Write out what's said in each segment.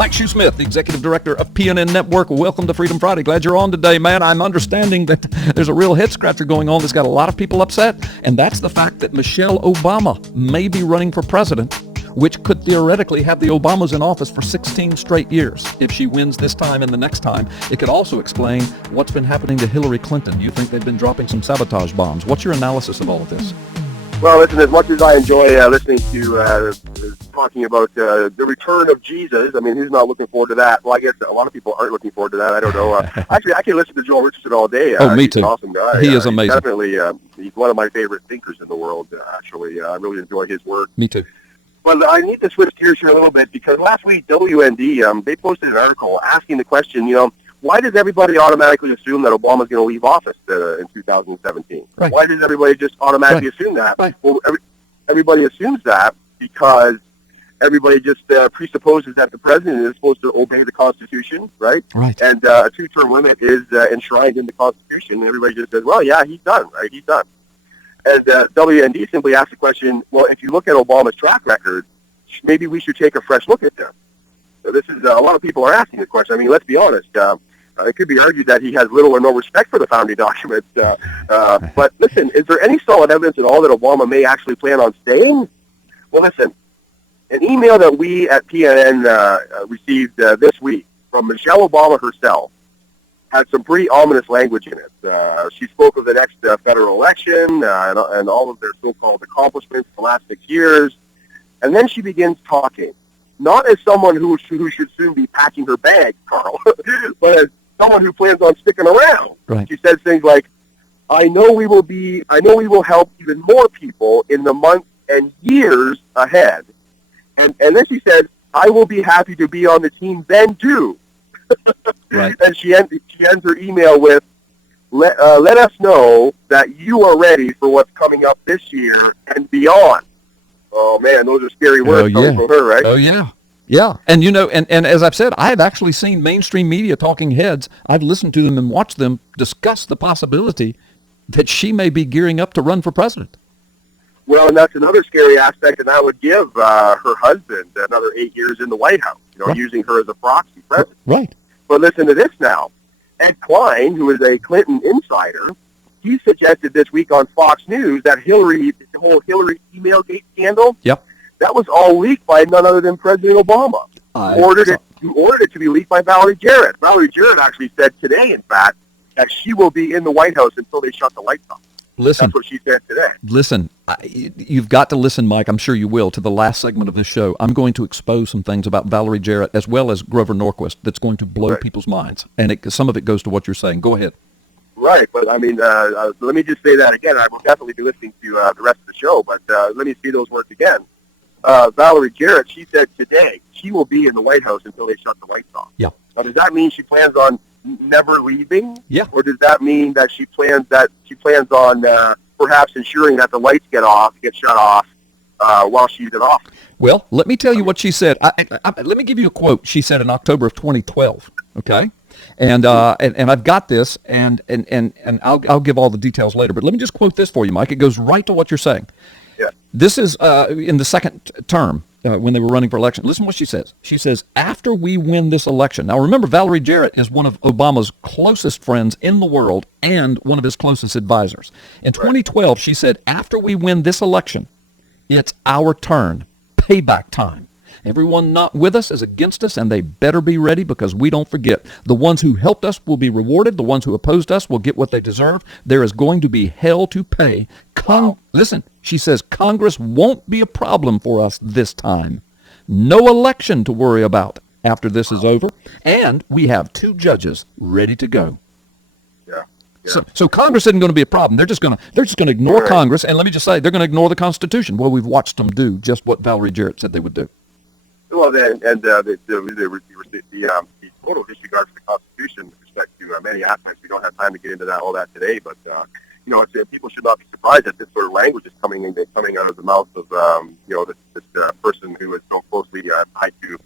Mike Shoesmith, the Executive Director of PNN Network. Welcome to Freedom Friday. Glad you're on today, man. I'm understanding that there's a real head scratcher going on that's got a lot of people upset, and that's the fact that Michelle Obama may be running for president, which could theoretically have the Obamas in office for 16 straight years. If she wins this time and the next time, it could also explain what's been happening to Hillary Clinton. You think they've been dropping some sabotage bombs. What's your analysis of all of this? Well, listen, as much as I enjoy listening to talking about the return of Jesus, I mean, who's not looking forward to that? Well, I guess a lot of people aren't looking forward to that. I don't know. Actually, I can listen to Joel Richardson all day. Me he's too. An awesome guy. He is amazing. Definitely, he's one of my favorite thinkers in the world, actually. I really enjoy his work. Me too. Well, I need to switch gears here a little bit because last week, WND, they posted an article asking the question, why does everybody automatically assume that Obama's going to leave office in 2017? Right. Why does everybody just automatically assume that? Right. Well, everybody assumes that because everybody just presupposes that the president is supposed to obey the Constitution, right? Right. And a two-term limit is enshrined in the Constitution. Everybody just says, well, yeah, he's done, right? He's done. And WND simply asked the question, well, if you look at Obama's track record, maybe we should take a fresh look at this. So this is a lot of people are asking the question. I mean, let's be honest. It could be argued that he has little or no respect for the founding documents. But listen, is there any solid evidence at all that Obama may actually plan on staying? Well, listen, an email that we at PNN received this week from Michelle Obama herself had some pretty ominous language in it. She spoke of the next federal election and all of their so-called accomplishments the last 6 years. And then she begins talking, not as someone who should soon be packing her bag, Carl, but as someone who plans on sticking around. Right. She says things like, I know we will help even more people in the months and years ahead. And then she said, I will be happy to be on the team then too. Right. And she ends her email with, let us know that you are ready for what's coming up this year and beyond. Oh man, those are scary words coming from her, right? Oh yeah. Yeah, and and as I've said, I have actually seen mainstream media talking heads. I've listened to them and watched them discuss the possibility that she may be gearing up to run for president. Well, and that's another scary aspect, and that would give her husband another 8 years in the White House, Right. using her as a proxy president. Right. But listen to this now. Ed Klein, who is a Clinton insider, he suggested this week on Fox News that the whole Hillary email gate scandal, Yep. that was all leaked by none other than President Obama. Who ordered it to be leaked by Valerie Jarrett. Valerie Jarrett actually said today, in fact, that she will be in the White House until they shut the lights off. Listen. That's what she said today. Listen, you've got to listen, Mike, I'm sure you will, to the last segment of this show. I'm going to expose some things about Valerie Jarrett as well as Grover Norquist that's going to blow people's minds. And some of it goes to what you're saying. Go ahead. Right, but I mean, let me just say that again. I will definitely be listening to the rest of the show, but let me see those words again. Valerie Jarrett, she said today she will be in the White House until they shut the lights off. Yeah. Now, does that mean she plans on never leaving? Yeah. Or does that mean that she plans on perhaps ensuring that the lights get shut off while she's in office? Well, let me tell you what she said. Let me give you a quote she said in October of 2012. Okay. And I've got this, and I'll give all the details later. But let me just quote this for you, Mike. It goes right to what you're saying. Yeah. This is in the second term when they were running for election. Listen to what she says. She says, after we win this election. Now, remember, Valerie Jarrett is one of Obama's closest friends in the world and one of his closest advisors. In 2012, she said, after we win this election, it's our turn. Payback time. Everyone not with us is against us, and they better be ready because we don't forget. The ones who helped us will be rewarded. The ones who opposed us will get what they deserve. There is going to be hell to pay. Listen, she says, Congress won't be a problem for us this time. No election to worry about after this is over, and we have 2 judges ready to go. Yeah. So Congress isn't going to be a problem. They're just going to ignore Congress, and let me just say, they're going to ignore the Constitution. Well, we've watched them do just what Valerie Jarrett said they would do. Well, then, and the total disregard for the Constitution with respect to many aspects. We don't have time to get into all that today, but people should not be surprised that this sort of language is coming out of the mouth of this person who is so closely tied to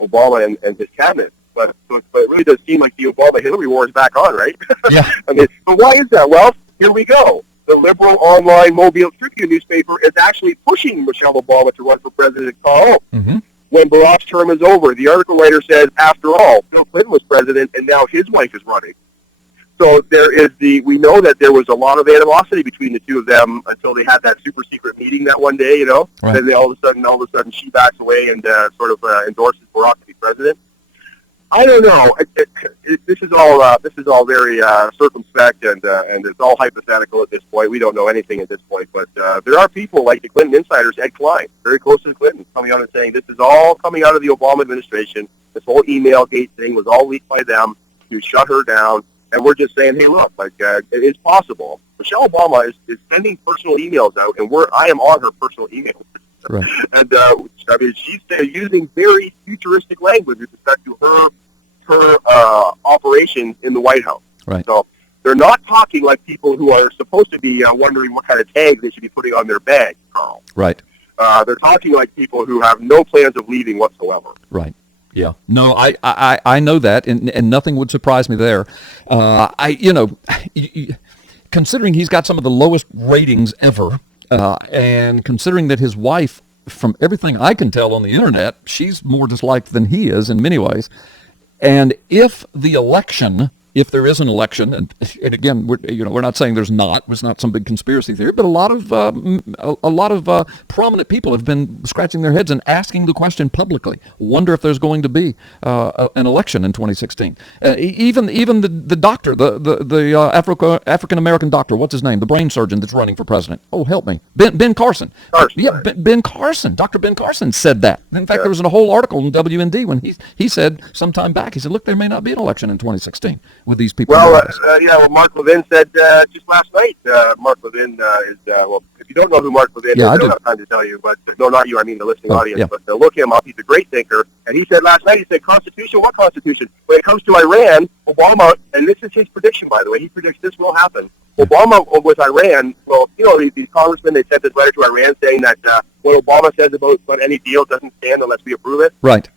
Obama and his cabinet. But it really does seem like the Obama-Hillary war is back on, right? Yeah. I mean, but why is that? Well, here we go. The liberal online Mobile Tribune newspaper is actually pushing Michelle Obama to run for president. Carl. Mm-hmm. when Barack's term is over. The article writer says, after all, Bill Clinton was president, and now his wife is running. So we know that there was a lot of animosity between the two of them until they had that super secret meeting that one day, Right. Then all of a sudden she backs away and sort of endorses Barack to be president. I don't know. This is all very circumspect and it's all hypothetical at this point. We don't know anything at this point, but there are people like the Clinton insiders, Ed Klein, very close to the Clintons, coming out and saying this is all coming out of the Obama administration. This whole email gate thing was all leaked by them to shut her down. And we're just saying, hey, look, it is possible. Michelle Obama is sending personal emails out, and I am on her personal emails. Right. And she's using very futuristic language with respect to her operations in the White House. Right. So they're not talking like people who are supposed to be wondering what kind of tags they should be putting on their bag, Carl. Right. They're talking like people who have no plans of leaving whatsoever. Right. Yeah. No, I know that, and nothing would surprise me there. Considering he's got some of the lowest ratings ever, and considering that his wife, from everything I can tell on the internet, she's more disliked than he is in many ways. And if there is an election, and again, we're not saying there's not. It's not some big conspiracy theory, but a lot of prominent people have been scratching their heads and asking the question publicly. Wonder if there's going to be an election in 2016. Even the doctor, the African American doctor, what's his name? The brain surgeon that's running for president. Oh, help me, Ben Carson. Yeah, Ben Carson. Dr. Ben Carson said that. In fact, there was a whole article in WND when he said sometime back. He said, look, there may not be an election in 2016. With these people. Well, Mark Levin said just last night. Mark Levin is, if you don't know who Mark Levin is, I don't have time to tell you, but no, not you, I mean the listening audience, yeah. But look him up. He's a great thinker. And he said last night, Constitution, what Constitution? When it comes to Iran, Obama, and this is his prediction, by the way, he predicts this will happen. Obama with Iran, these congressmen, they sent this letter to Iran saying that what Obama says about any deal doesn't stand unless we approve it. Right.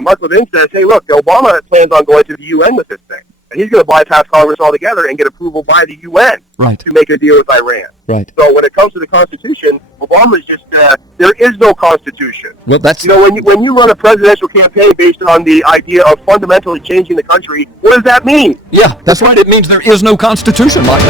Mark Levin says, hey, look, Obama plans on going to the UN with this thing. And he's going to bypass Congress altogether and get approval by the UN to make a deal with Iran. Right. So when it comes to the Constitution, Obama's just, there is no Constitution. Well, that's... when you run a presidential campaign based on the idea of fundamentally changing the country, what does that mean? Yeah, that's right. It means there is no Constitution, Mike.